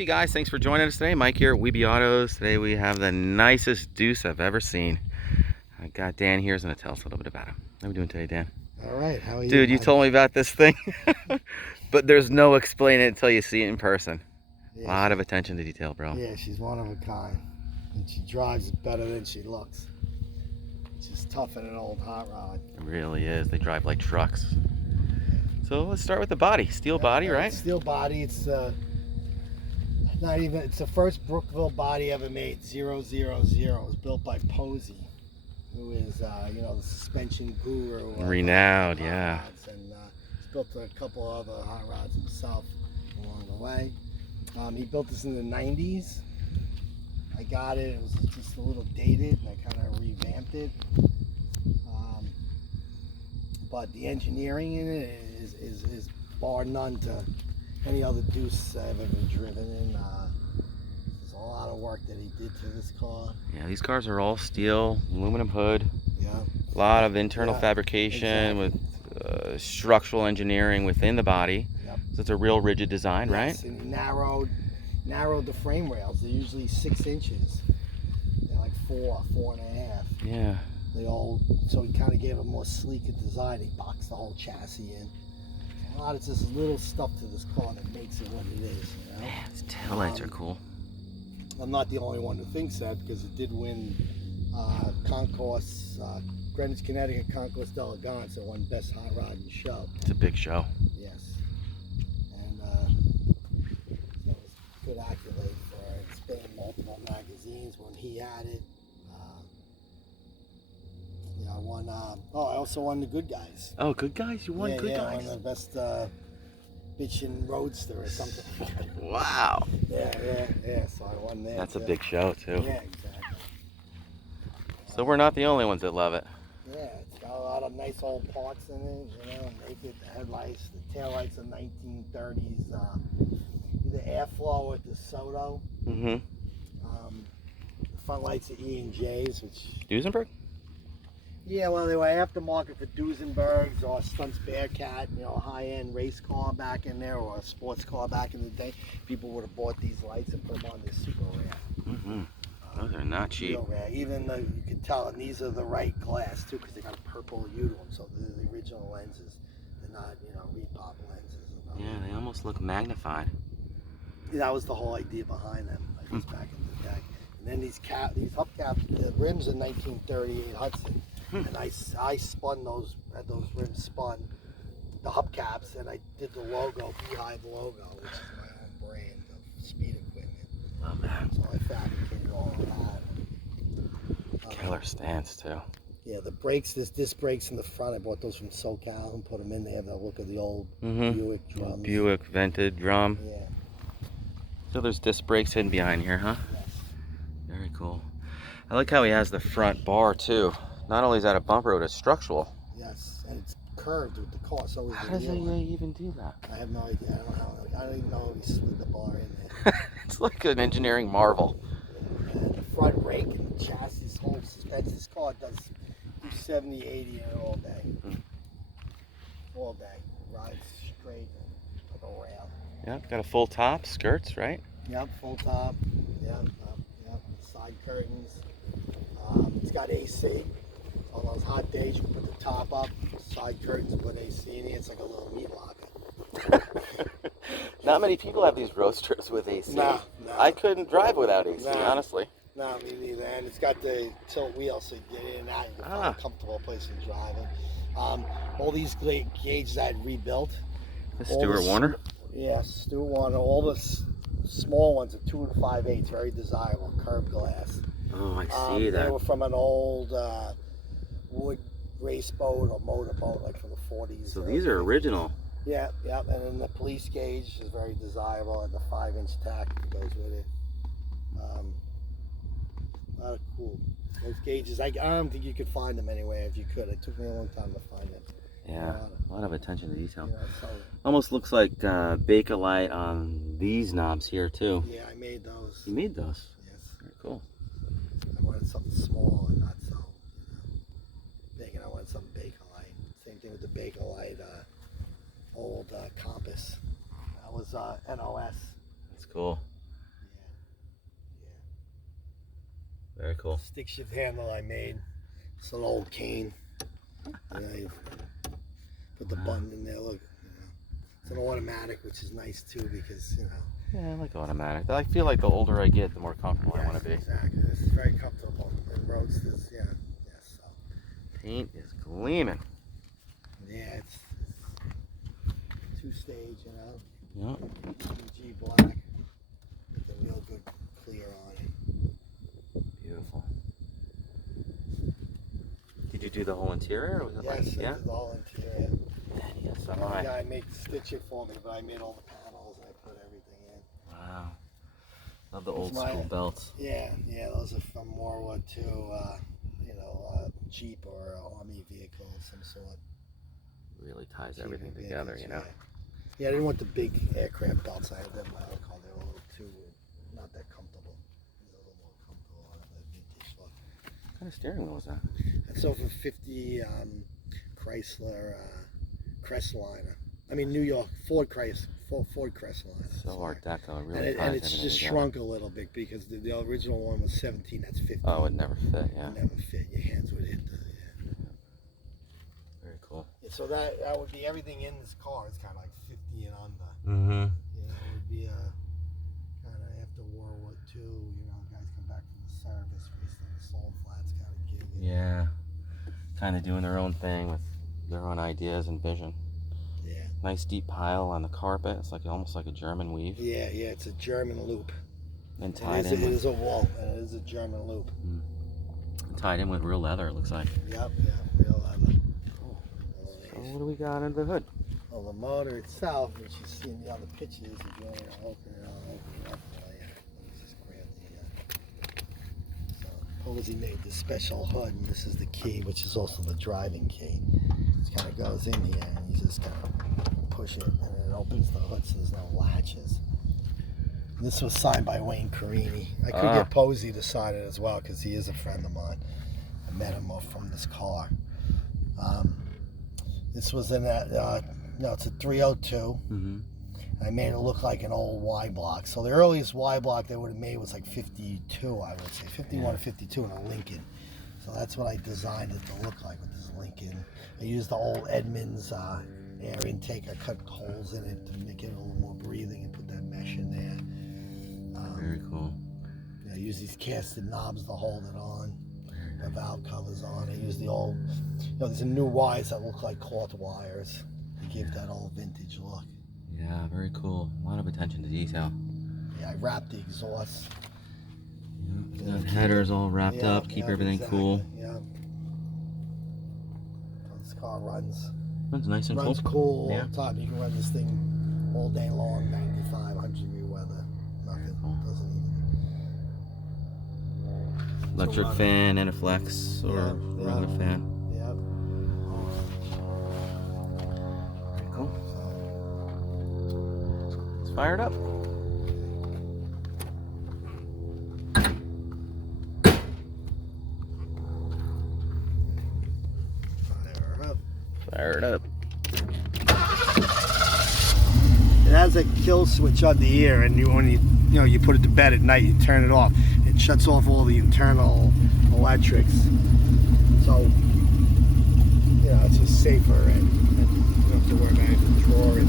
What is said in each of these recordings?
Hey guys, thanks for joining us today. Mike here at Weeby Autos. Today we have the nicest Deuce I've ever seen. I got Dan here, who's going to tell us a little bit about him. How are we doing today, Dan? All right, how are you? Dude, you told me about this thing, but there's no explaining it until you see it in person. A lot of attention to detail, bro. Yeah, she's one of a kind, and she drives better than she looks. She's tough in an old hot rod. It really is. They drive like trucks. So let's start with the body. Steel body, right? Steel body. It's not even. It's the first Brookville body ever made. 000. It was built by POSIES, who is the suspension guru. Renowned, yeah. Rods, and he's built a couple other hot rods himself along the way. He built this in the 90s. I got it. It was just a little dated, and I kind of revamped it. But the engineering in it is bar none to any other Deuce I've ever driven in. There's a lot of work that he did to this car. Yeah, these cars are all steel, aluminum hood. Yeah. A lot of internal fabrication with structural engineering within the body. Yep. So it's a real rigid design, yes, right? And narrowed the frame rails. They're usually 6 inches. They're like 4.5. Yeah. So he kind of gave a more sleeker design. He boxed the whole chassis in. A lot of just little stuff to this car that makes it what it is. You know? Man, these taillights are cool. I'm not the only one who thinks that, because it did win Concourse, Greenwich, Connecticut Concourse d'Elegance. It won Best Hot Rod and Show. It's a big show. Yes. And that was a good accolade for it. It's been in multiple magazines when he had it. I won. I also won the Good Guys. Oh, Good Guys? You won Good Guys? I won the best bitchin' Roadster or something. Wow. Yeah. So I won there. That's a big show too. Yeah, exactly. So we're not the only ones that love it. Yeah, it's got a lot of nice old parts in it. Naked headlights. The taillights are 1930s. Either airflow or Desoto. Mm-hmm. The front lights are E&J's, which. Duesenberg? Yeah, well, they were aftermarket for Duesenbergs or Stunts Bearcat, a high-end race car back in there, or a sports car back in the day. People would have bought these lights and put them on. They're super rare. Mm-hmm. Those are not cheap. Real rare. Even though you can tell, and these are the right glass too, because they got a purple hue to them. So they're the original lenses. They're not, repop lenses. Yeah, they almost look magnified. That was the whole idea behind them, I guess, back in the day. And then these hubcaps, the rims are 1938 Hudson. And I spun those, had those rims spun, the hubcaps, and I did the logo, Beehive logo, which is my own brand of speed equipment. Oh man. So I fabricated all of that. Killer stands too. Yeah, the brakes, there's disc brakes in the front. I bought those from SoCal and put them in. They have the look of the old Buick drums. Buick vented drum. Yeah. So there's disc brakes hidden behind here, huh? Yes. Very cool. I like how he has the front bar too. Not only is that a bumper, but it's structural. Yes, and it's curved with the car. So is How the does he wheel. even do that? I have no idea. I don't even know how he slid the bar in there. It's like an engineering marvel. And the front rake and the chassis, whole suspension. This car does 70, 80 in it all day. All day. Rides straight like a rail. Yeah, got a full top, skirts, right? Yep, full top. Yep. Side curtains. It's got AC. On those hot days, you put the top up, side curtains, and put AC in it. It's like a little meat locker. Not many people have these Roadsters with AC. No. I couldn't drive without AC, No. honestly. No, me neither. And it's got the tilt wheel, so you get in and out. You can find a comfortable place to drive it. All these gauges I had rebuilt. Stuart Warner? Yeah, Stuart Warner. All the small ones are 2 5/8, very desirable, curved glass. Oh, I see that. They were from an old wood race boat or motor boat, like from the 40s. So these are original. Yeah. And then the police gauge is very desirable, and the 5-inch tack that goes with it. A lot of cool. Those gauges, I don't think you could find them anywhere. If you could, it took me a long time to find them. Yeah, a lot of attention to detail. So, almost looks like Bakelite on these knobs here too. Yeah, I made those. You made those? Yes. Very cool. I wanted something small and not so big, and I wanted something Bakelite. Same thing with the Bakelite old Compass. That was NOS. That's cool. cool. Stick shift handle I made. It's an old cane. And I put the button in there. Look, it's an automatic, which is nice too because Yeah, I like automatic. I feel like the older I get, the more comfortable I want to be. Exactly. This is very comfortable. And Roadsters, yes. So. Paint is gleaming. Yeah, it's 2-stage, Yep. PG black with a real good clear on it. Beautiful. Did you do the whole interior? Or was it Yes, like, yeah? I did all interior. Yes, so am The I. guy made the stitch it for me, but I made all the panels and I put everything in. Wow. Love the old school belts. Yeah, those are from World War II, Jeep or Army vehicle of some sort. Really ties everything together, you know. Yeah, I didn't want the big aircraft belts. I had them in my old car. They were a little too, not that comfortable. A little more comfortable on the vintage look. What kind of steering wheel was that? That's over 50 Chrysler Crestliner. I mean, New York Ford Crestliner. So Art Deco, really ties and it's everything just together. shrunk a little bit because the original one was 17. That's 50. Oh, it never fit, yeah. It never fit. Your hands would hit the. Very cool. Yeah, so that would be everything in this car. It's kind of like 50 and under. Mm-hmm. It would be a kind of after World War II. Guys come back from the service, facing the soul flats kind of gig. Yeah. Kind of doing their own thing with their own ideas and vision. Yeah. Nice deep pile on the carpet. It's like almost like a German weave. Yeah. It's a German loop. And tied It in with, is a wall, and it is a German loop. tied in with real leather, it looks like. Yep, real leather. Cool. So what do we got under the hood? Well, the motor itself, which you see in the other pictures, if you want to open it up. Let me just grab the. POSIES made this special hood, and this is the key, which is also the driving key. It kind of goes in here, and you just kind of push it, and it opens the hood so there's no latches. And this was signed by Wayne Carini. I could get POSIES to sign it as well, because he is a friend of mine. I met him off from this car. This was in that, it's a 302. Mm-hmm. I made it look like an old Y block. So the earliest Y block they would have made was like 52, I would say. 51 or 52 in a Lincoln. So that's what I designed it to look like with this Lincoln. I used the old Edmunds Air Intake. I cut holes in it to make it a little more breathing and put that mesh in there. Very cool. I use these casted knobs to hold it on. The valve covers on. I use the old, there's new wires that look like cloth wires to give that old vintage look. Yeah, very cool. A lot of attention to detail. Yeah, I wrapped the exhaust. Yeah, got headers all wrapped up, keep everything cool. Yeah. This car runs Nice and cool cool. all the time. You can run this thing all day long, 95, 100 degree weather. Nothing. Doesn't even. Electric fan and a flex or regular fan. Yeah. Very cool. Let's fire it up. Fire it up. It has a kill switch on the ear, and when you put it to bed at night, you turn it off. It shuts off all the internal electrics. So, it's just safer, and you don't have to worry about anything drawing.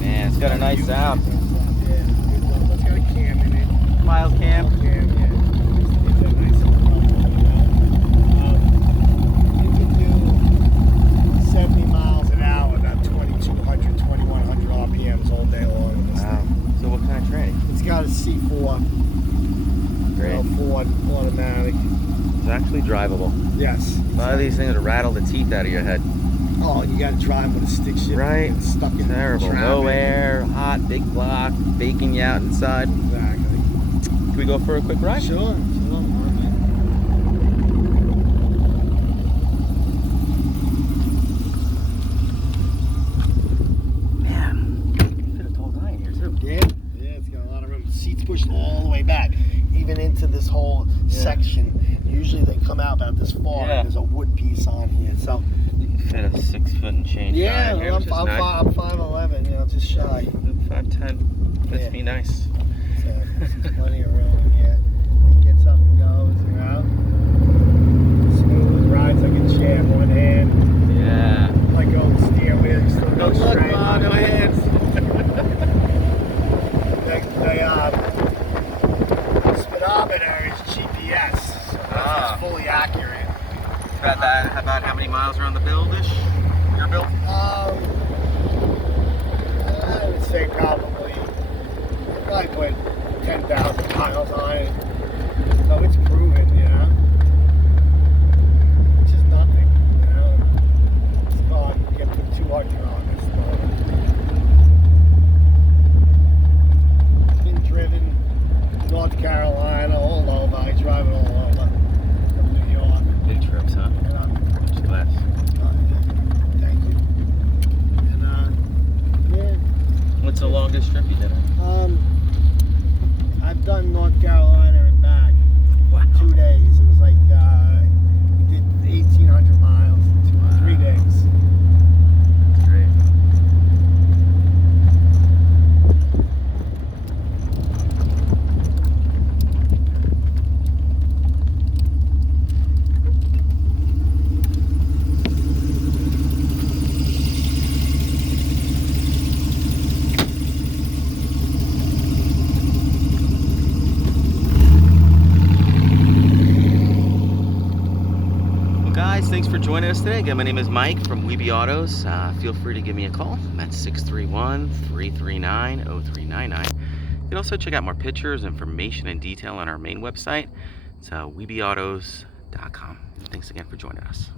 Man, it's got a nice sound. Yeah, it's got a cam in it. Miles cam. Yeah. It's a nice you can do 70 miles an hour, about 2,200, 2,100 RPMs all day long. Wow. So what kind of training? It's got a C4. Great. Ford automatic. It's actually drivable. Yes. A lot of these things would rattle the teeth out of your head. Oh, you got to drive with a stick shift. Right. Get stuck in Terrible. traffic. No air, hot, big block, baking you out inside. Exactly. Can we go for a quick ride? Sure. Man, fit a tall guy in here too. Yeah, it's got a lot of room. The seats pushed all the way back, even into this whole section. Usually they come out about this far, and there's a wood piece on here. So Fit a 6 foot and change guy in here, I'm which is nice. 5'11", just shy. 5'10". Fits me nice. So there's plenty of room in here. It gets up and goes, speedometer is GPS, so that's fully accurate. About how many miles are on the build-ish? Your build? I would say probably put 10,000 miles on it. So it's proven, you know. It's just nothing, you know. It's gone. Get to 200 on this though. It's been driven North Carolina, all over. I drive it all over. From New York. Big trips, huh? Just glass. Thank you. And yeah. What's the longest trip you did? I've done North Carolina and back. Wow. 2 days. It was like did 1,800 miles in 3 days. That's great. Guys, thanks for joining us today. Again, my name is Mike from Weeby Autos. Feel free to give me a call. I'm at 631-339-0399. You can also check out more pictures, information, and detail on our main website. It's weebyautos.com. Thanks again for joining us.